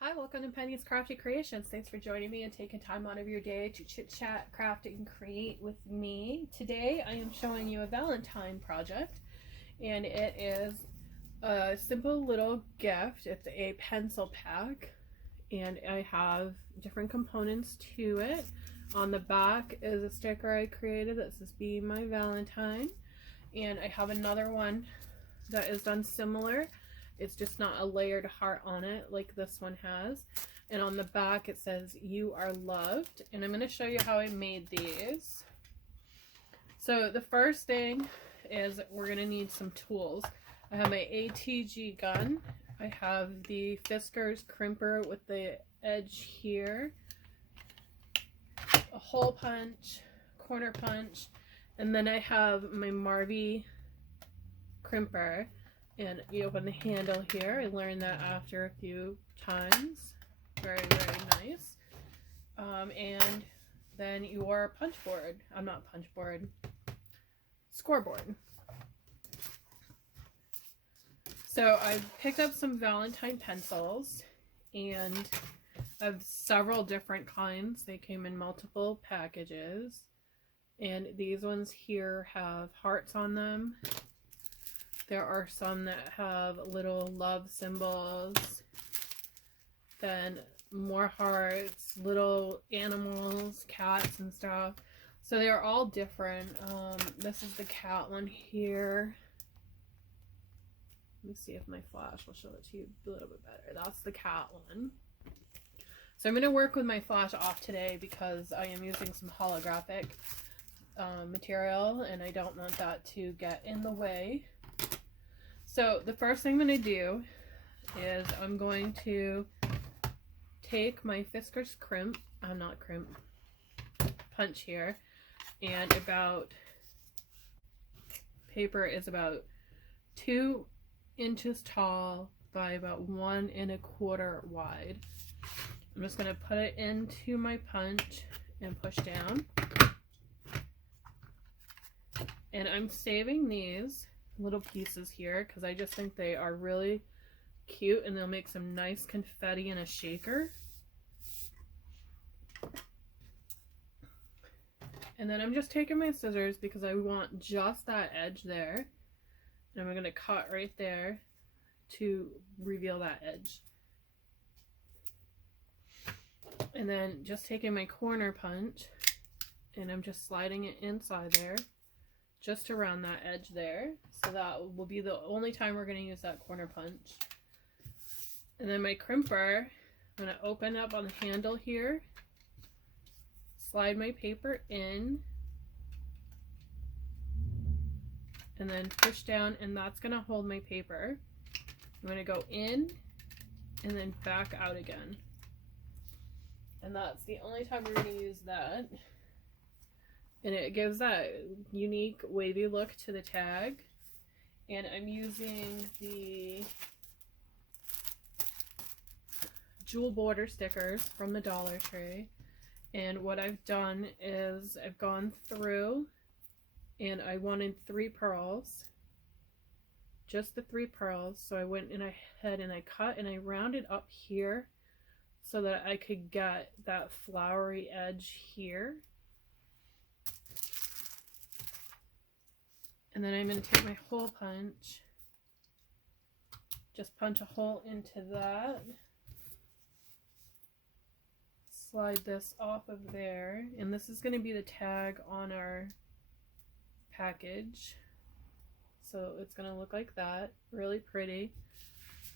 Hi, welcome to Penny's Crafty Creations. Thanks for joining me and taking time out of your day to chit chat, craft, and create with me. Today I am showing you a Valentine project, and it is a simple little gift. It's a pencil pack, and I have different components to it. On the back is a sticker I created that says "Be My Valentine," and I have another one that is done similar. It's just not a layered heart on it like this one has. And on the back it says "You Are Loved." And I'm going to show you how I made these. So the first thing is we're going to need some tools. I have my ATG gun. I have the Fiskars crimper with the edge here, a hole punch, corner punch, and then I have my Marvy crimper. And you open the handle here. I learned that after a few times. Very, very nice. And then your punch board. I'm not punch board. Scoreboard. So I picked up some Valentine pencils. And I have several different kinds. They came in multiple packages. And these ones here have hearts on them. There are some that have little love symbols, then more hearts, little animals, cats and stuff. So they're all different. This is the cat one here. Let me see if my flash will show it to you a little bit better. That's the cat one. So I'm going to work with my flash off today because I am using some holographic material and I don't want that to get in the way. So the first thing I'm going to do is I'm going to take my Fiskars punch here, and paper is about 2 inches tall by about 1 1/4 wide. I'm just going to put it into my punch and push down. And I'm saving these little pieces here because I just think they are really cute and they'll make some nice confetti in a shaker. And then I'm just taking my scissors because I want just that edge there, and I'm going to cut right there to reveal that edge. And then just taking my corner punch and I'm just sliding it inside there just around that edge there. So that will be the only time we're going to use that corner punch. And then my crimper, I'm going to open up on the handle here, slide my paper in, and then push down, and that's going to hold my paper. I'm going to go in and then back out again. And that's the only time we're going to use that. And it gives that unique wavy look to the tag. And I'm using the jewel border stickers from the Dollar Tree. And what I've done is I've gone through and I wanted 3 pearls. Just the 3 pearls. So I went in ahead and I cut and I rounded up here so that I could get that flowery edge here. And then I'm going to take my hole punch, just punch a hole into that, slide this off of there, and this is going to be the tag on our package. So it's going to look like that, really pretty.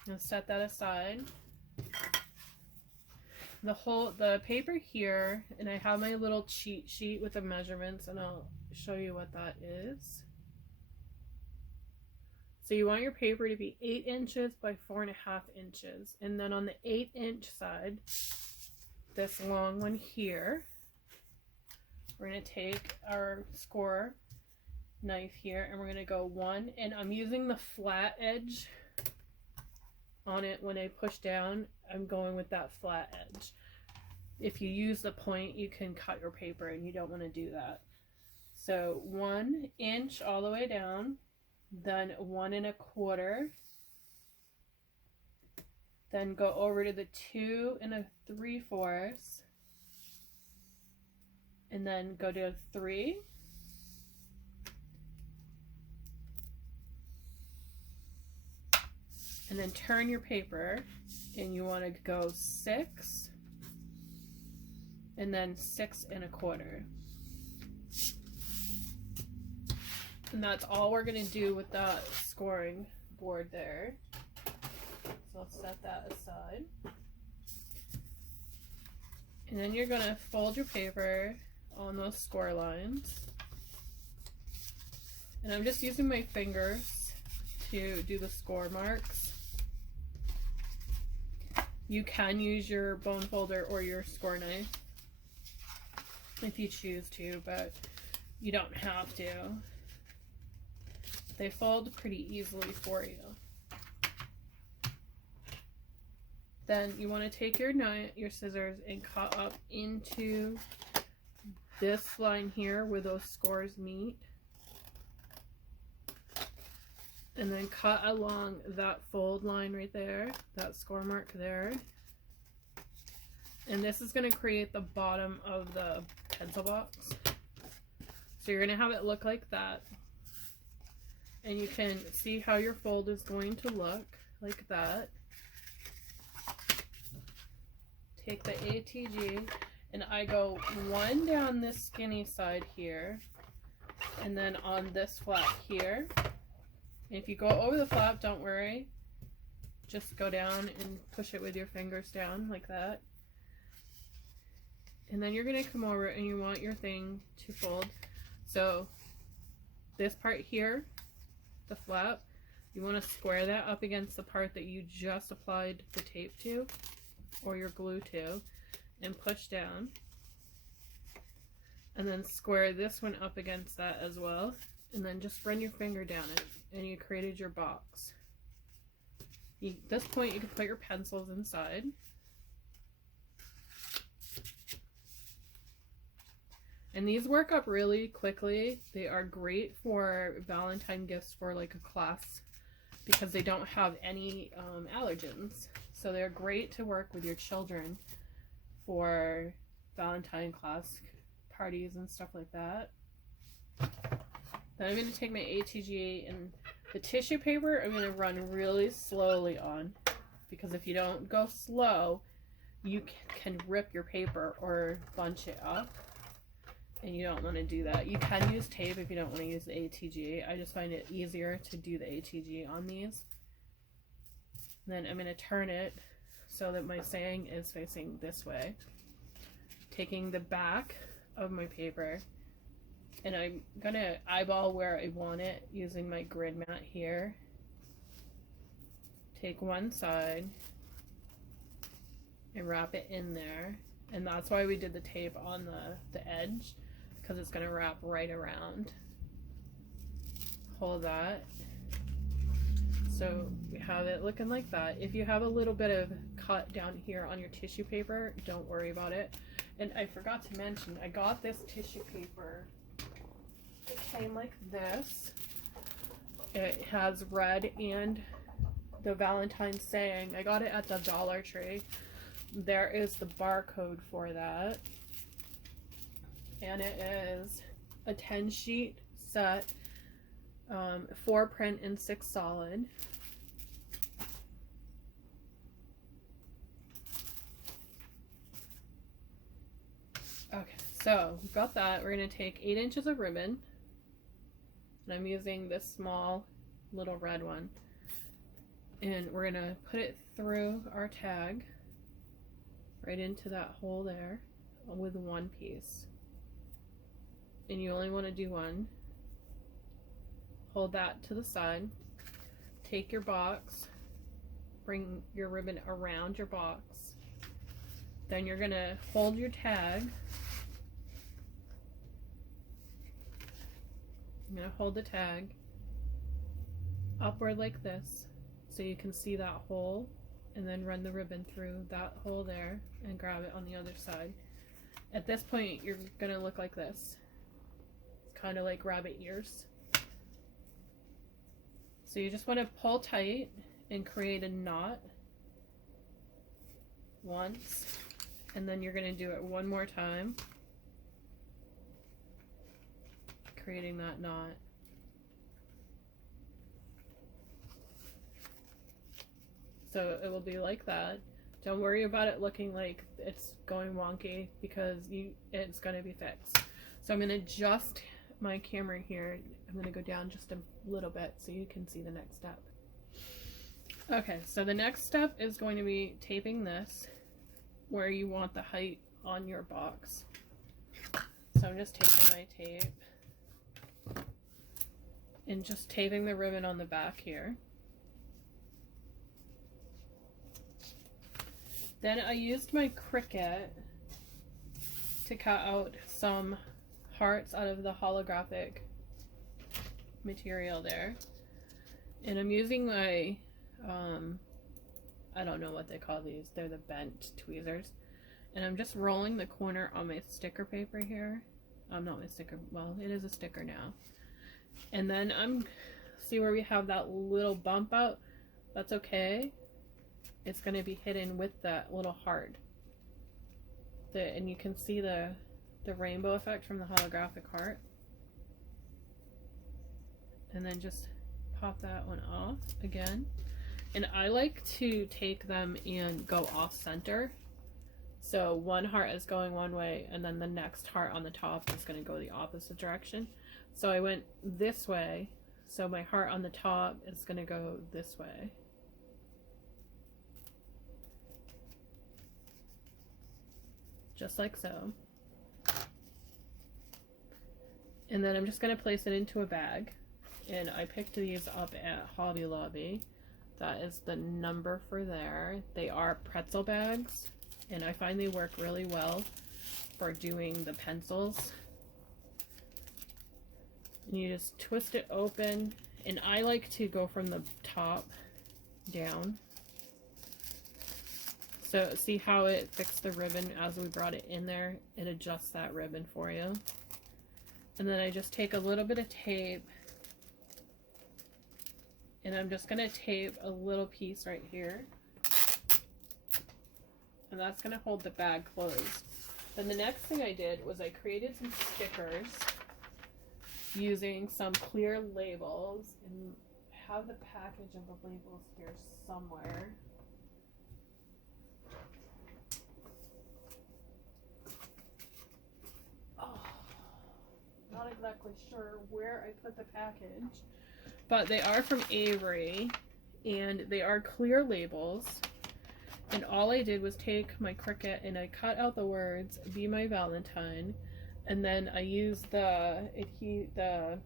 I'm going to set that aside. The paper here, and I have my little cheat sheet with the measurements, and I'll show you what that is. So you want your paper to be 8 inches by 4.5 inches. And then on the 8-inch side, this long one here, we're going to take our score knife here and we're going to go 1. And I'm using the flat edge on it. When I push down, I'm going with that flat edge. If you use the point, you can cut your paper and you don't want to do that. So 1 inch all the way down. Then 1 1/4, Then go over to the 2 3/4, and then go to 3, and then turn your paper, and you want to go 6, and then 6 1/4. And that's all we're going to do with that scoring board there. So I'll set that aside. And then you're going to fold your paper on those score lines. And I'm just using my fingers to do the score marks. You can use your bone folder or your score knife if you choose to, but you don't have to. They fold pretty easily for you. Then you want to take your scissors and cut up into this line here where those scores meet. And then cut along that fold line right there, that score mark there. And this is going to create the bottom of the pencil box. So you're going to have it look like that. And you can see how your fold is going to look like that. Take the ATG, and I go one down this skinny side here, and then on this flap here. And if you go over the flap, don't worry. Just go down and push it with your fingers down like that. And then you're going to come over and you want your thing to fold. So this part here, the flap, you want to square that up against the part that you just applied the tape to or your glue to, and push down. And then square this one up against that as well, and then just run your finger down it, and you created your box. At this point you can put your pencils inside. And these work up really quickly. They are great for Valentine gifts for like a class because they don't have any allergens. So they're great to work with your children for Valentine class parties and stuff like that. Then I'm going to take my ATG, and the tissue paper I'm going to run really slowly on, because if you don't go slow, you can rip your paper or bunch it up. And you don't want to do that. You can use tape if you don't want to use the ATG. I just find it easier to do the ATG on these. And then I'm going to turn it so that my saying is facing this way. Taking the back of my paper, and I'm going to eyeball where I want it using my grid mat here. Take one side and wrap it in there. And that's why we did the tape on the edge, because it's going to wrap right around. Hold that. So we have it looking like that. If you have a little bit of cut down here on your tissue paper, don't worry about it. And I forgot to mention, I got this tissue paper. It came like this. It has red and the Valentine's saying. I got it at the Dollar Tree. There is the barcode for that. And it is a 10 sheet set, 4 print and 6 solid. Okay, so we've got that. We're going to take 8 inches of ribbon, and I'm using this small little red one, and we're going to put it through our tag right into that hole there with one piece. And you only want to do one. Hold that to the side. Take your box, bring your ribbon around your box. Then you're going to hold your tag. I'm going to hold the tag upward like this so you can see that hole, and then run the ribbon through that hole there and grab it on the other side. At this point, you're going to look like this. It's kind of like rabbit ears. So you just want to pull tight and create a knot once, and then you're going to do it one more time, creating that knot. So it will be like that. Don't worry about it looking like it's going wonky, because it's going to be fixed. So I'm going to adjust my camera here. I'm going to go down just a little bit so you can see the next step. Okay, so the next step is going to be taping this where you want the height on your box. So I'm just taking my tape and just taping the ribbon on the back here. Then I used my Cricut to cut out some hearts out of the holographic material there. And I'm using my, I don't know what they call these. They're the bent tweezers. And I'm just rolling the corner on my sticker paper here. Not my sticker, well, it is a sticker now. And then see where we have that little bump out? That's okay. It's going to be hidden with that little heart. And you can see the rainbow effect from the holographic heart. And then just pop that one off again. And I like to take them and go off center. So one heart is going one way, and then the next heart on the top is going to go the opposite direction. So I went this way, so my heart on the top is going to go this way. Just like so. And then I'm just going to place it into a bag. And I picked these up at Hobby Lobby. That is the number for there. They are pretzel bags, and I find they work really well for doing the pencils. And you just twist it open, and I like to go from the top down. So see how it fixed the ribbon as we brought it in there? It adjusts that ribbon for you. And then I just take a little bit of tape, and I'm just going to tape a little piece right here. And that's going to hold the bag closed. Then the next thing I did was I created some stickers using some clear labels, and I have the package of the labels here somewhere. Not exactly sure where I put the package, but they are from Avery, and they are clear labels. And all I did was take my Cricut and I cut out the words "Be My Valentine," and then I used the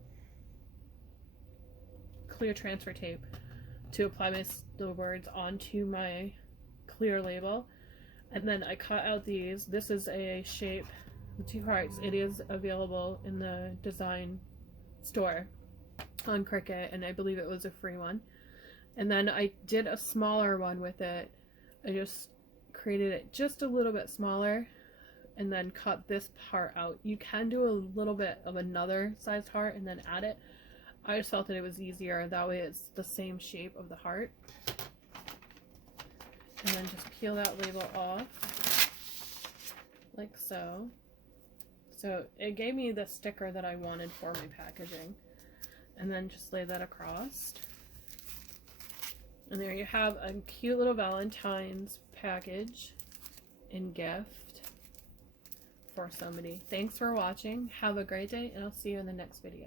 clear transfer tape to apply the words onto my clear label. And then I cut out these. This is a shape, 2 hearts. It is available in the design store on Cricut, and I believe it was a free one. And then I did a smaller one with it. I just created it just a little bit smaller and then cut this part out. You can do a little bit of another sized heart and then add it. I just felt that it was easier, that way it's the same shape of the heart. And then just peel that label off like so. So it gave me the sticker that I wanted for my packaging. And then just lay that across. And there you have a cute little Valentine's package and gift for somebody. Thanks for watching. Have a great day, and I'll see you in the next video.